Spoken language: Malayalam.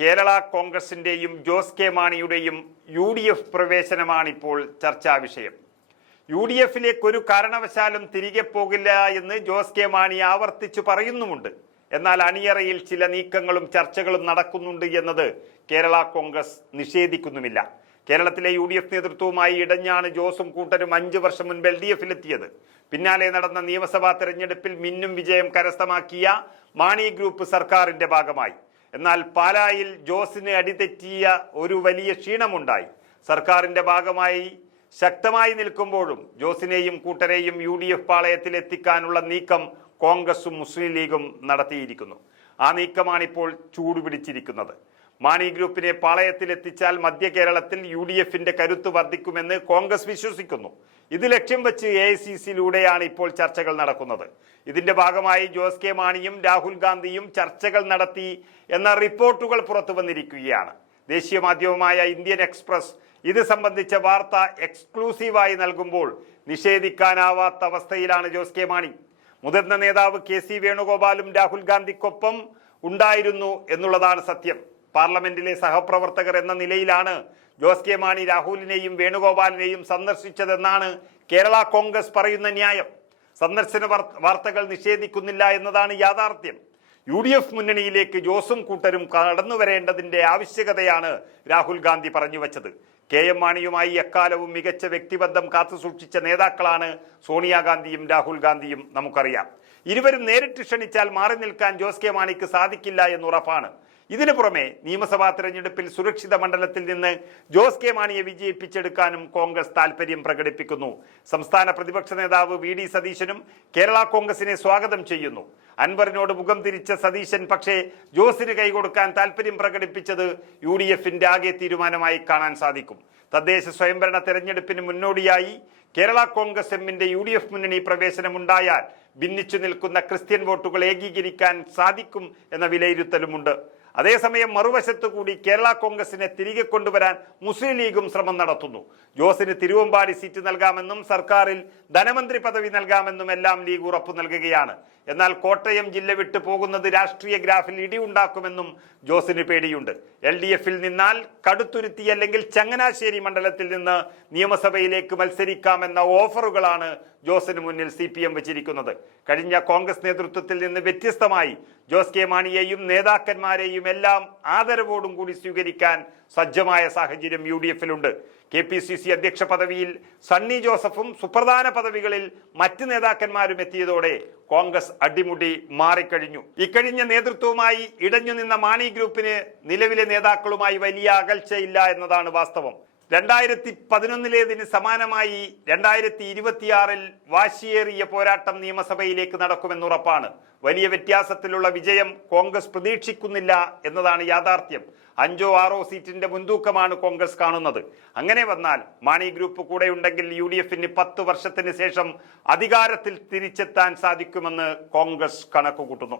കേരള കോൺഗ്രസിന്റെയും ജോസ് കെ മാണിയുടെയും യു ഡി എഫ് പ്രവേശനമാണിപ്പോൾ ചർച്ചാ വിഷയം. യു ഡി എഫിലേക്ക് ഒരു കാരണവശാലും തിരികെ പോകില്ല എന്ന് ജോസ് കെ മാണി ആവർത്തിച്ചു പറയുന്നുമുണ്ട്. എന്നാൽ അണിയറയിൽ ചില നീക്കങ്ങളും ചർച്ചകളും നടക്കുന്നുണ്ട് എന്നത് കേരള കോൺഗ്രസ് നിഷേധിക്കുന്നുമില്ല. കേരളത്തിലെ യു ഡി എഫ് നേതൃത്വവുമായി ഇടഞ്ഞാണ് ജോസും കൂട്ടരും അഞ്ചു വർഷം മുൻപ് എൽ ഡി എഫിലെത്തിയത്. പിന്നാലെ നടന്ന നിയമസഭാ തെരഞ്ഞെടുപ്പിൽ മിന്നും വിജയം കരസ്ഥമാക്കിയ മാണി ഗ്രൂപ്പ് സർക്കാരിന്റെ ഭാഗമായി. എന്നാൽ പാലായിൽ ജോസിനെ അടിതെറ്റിയ ഒരു വലിയ ക്ഷീണമുണ്ടായി. സർക്കാരിന്റെ ഭാഗമായി ശക്തമായി നിൽക്കുമ്പോഴും ജോസിനെയും കൂട്ടരെയും യു ഡി എഫ് പാളയത്തിൽ എത്തിക്കാനുള്ള നീക്കം കോൺഗ്രസും മുസ്ലിം ലീഗും നടത്തിയിരിക്കുന്നു. ആ നീക്കമാണിപ്പോൾ ചൂടുപിടിച്ചിരിക്കുന്നത്. മാണി ഗ്രൂപ്പിനെ പാളയത്തിലെത്തിച്ചാൽ മധ്യ കേരളത്തിൽ യു ഡി എഫിന്റെ കരുത്ത് വർദ്ധിക്കുമെന്ന് കോൺഗ്രസ് വിശ്വസിക്കുന്നു. ഇത് ലക്ഷ്യം വെച്ച് എ ഐ സി സിയിലൂടെയാണ് ഇപ്പോൾ ചർച്ചകൾ നടക്കുന്നത്. ഇതിന്റെ ഭാഗമായി ജോസ് കെ മാണിയും രാഹുൽ ഗാന്ധിയും ചർച്ചകൾ നടത്തി എന്ന റിപ്പോർട്ടുകൾ പുറത്തു വന്നിരിക്കുകയാണ്. ദേശീയ മാധ്യമമായ ഇന്ത്യൻ എക്സ്പ്രസ് ഇത് സംബന്ധിച്ച വാർത്ത എക്സ്ക്ലൂസീവായി നൽകുമ്പോൾ നിഷേധിക്കാനാവാത്ത അവസ്ഥയിലാണ് ജോസ് കെ മാണി. മുതിർന്ന നേതാവ് കെ സി വേണുഗോപാലും രാഹുൽ ഗാന്ധിക്കൊപ്പം ഉണ്ടായിരുന്നു എന്നുള്ളതാണ് സത്യം. പാർലമെന്റിലെ സഹപ്രവർത്തകർ എന്ന നിലയിലാണ് ജോസ് കെ മാണി രാഹുലിനെയും വേണുഗോപാലിനെയും സന്ദർശിച്ചതെന്നാണ് കേരള കോൺഗ്രസ് പറയുന്ന ന്യായം. സന്ദർശന വാർത്തകൾ നിഷേധിക്കുന്നില്ല എന്നതാണ് യാഥാർത്ഥ്യം. യു ഡി എഫ് മുന്നണിയിലേക്ക് ജോസും കൂട്ടരും കടന്നു വരേണ്ടതിന്റെ ആവശ്യകതയാണ് രാഹുൽ ഗാന്ധി പറഞ്ഞു വച്ചത്. കെ എം മാണിയുമായി എക്കാലവും മികച്ച വ്യക്തിബന്ധം കാത്തുസൂക്ഷിച്ച നേതാക്കളാണ് സോണിയാഗാന്ധിയും രാഹുൽ ഗാന്ധിയും നമുക്കറിയാം. ഇരുവരും നേരിട്ട് ക്ഷണിച്ചാൽ മാറി നിൽക്കാൻ ജോസ് കെ മാണിക്ക് സാധിക്കില്ല എന്നുറപ്പാണ് ഇതിനു പുറമെ നിയമസഭാ തെരഞ്ഞെടുപ്പിൽ സുരക്ഷിത മണ്ഡലത്തിൽ നിന്ന് ജോസ് കെ മാണിയെ വിജയിപ്പിച്ചെടുക്കാനും കോൺഗ്രസ് താൽപര്യം പ്രകടിപ്പിക്കുന്നു. സംസ്ഥാന പ്രതിപക്ഷ നേതാവ് വി ഡി സതീശനും കേരള കോൺഗ്രസിനെ സ്വാഗതം ചെയ്യുന്നു. അൻവറിനോട് മുഖം തിരിച്ച സതീശൻ പക്ഷേ ജോസിന് കൈകൊടുക്കാൻ താൽപര്യം പ്രകടിപ്പിച്ചത് യു ഡി എഫിന്റെ ആകെ തീരുമാനമായി കാണാൻ സാധിക്കും. തദ്ദേശ സ്വയംഭരണ തെരഞ്ഞെടുപ്പിന് മുന്നോടിയായി കേരള കോൺഗ്രസ് എമ്മിന്റെ യു ഡി എഫ് മുന്നണി പ്രവേശനമുണ്ടായാൽ ഭിന്നിച്ചു നിൽക്കുന്ന ക്രിസ്ത്യൻ വോട്ടുകൾ ഏകീകരിക്കാൻ സാധിക്കും എന്ന വിലയിരുത്തലുമുണ്ട്. അതേസമയം മറുവശത്തു കൂടി കേരള കോൺഗ്രസിനെ തിരികെ കൊണ്ടുവരാൻ മുസ്ലിം ലീഗും ശ്രമം നടത്തുന്നു. ജോസിന് തിരുവമ്പാടി സീറ്റ് നൽകാമെന്നും സർക്കാരിൽ ധനമന്ത്രി പദവി നൽകാമെന്നും എല്ലാം ലീഗ് ഉറപ്പു നൽകുകയാണ്. എന്നാൽ കോട്ടയം ജില്ല വിട്ടു പോകുന്നത് രാഷ്ട്രീയ ഗ്രാഫിൽ ഇടിയുണ്ടാക്കുമെന്നും ജോസിന് പേടിയുണ്ട്. എൽ ഡി എഫിൽ നിന്നാൽ കടുത്തുരുത്തി അല്ലെങ്കിൽ ചങ്ങനാശ്ശേരി മണ്ഡലത്തിൽ നിന്ന് നിയമസഭയിലേക്ക് മത്സരിക്കാമെന്ന ഓഫറുകളാണ് ജോസിന് മുന്നിൽ സി പി എം വെച്ചിരിക്കുന്നത്. കഴിഞ്ഞ കോൺഗ്രസ് നേതൃത്വത്തിൽ നിന്ന് വ്യത്യസ്തമായി ജോസ് കെ മാണിയെയും നേതാക്കന്മാരെയും എല്ലാം ആദരവോടും കൂടി സ്വീകരിക്കാൻ സജ്ജമായ സാഹചര്യം യു ഡി എഫിലുണ്ട്. കെ പി സി സി അധ്യക്ഷ പദവിയിൽ സണ്ണി ജോസഫും സുപ്രധാന പദവികളിൽ മറ്റ് നേതാക്കന്മാരും എത്തിയതോടെ കോൺഗ്രസ് അടിമുടി മാറിക്കഴിഞ്ഞു. ഇക്കഴിഞ്ഞ നേതൃത്വവുമായി ഇടഞ്ഞു നിന്ന മാണി ഗ്രൂപ്പിന് നിലവിലെ നേതാക്കളുമായി വലിയ അകൽച്ചയില്ല എന്നതാണ് വാസ്തവം. രണ്ടായിരത്തി പതിനൊന്നിലേതിന് സമാനമായി രണ്ടായിരത്തി ഇരുപത്തിയാറിൽ വാശിയേറിയ പോരാട്ടം നിയമസഭയിലേക്ക് നടക്കുമെന്നുറപ്പാണ്. വലിയ വ്യത്യാസത്തിലുള്ള വിജയം കോൺഗ്രസ് പ്രതീക്ഷിക്കുന്നില്ല എന്നതാണ് യാഥാർത്ഥ്യം. അഞ്ചോ ആറോ സീറ്റിന്റെ മുൻതൂക്കമാണ് കോൺഗ്രസ് കാണുന്നത്. അങ്ങനെ വന്നാൽ മാണി ഗ്രൂപ്പ് കൂടെ ഉണ്ടെങ്കിൽ യു ഡി എഫിന് പത്ത് വർഷത്തിന് ശേഷം അധികാരത്തിൽ തിരിച്ചെത്താൻ സാധിക്കുമെന്ന് കോൺഗ്രസ് കണക്കുകൂട്ടുന്നു.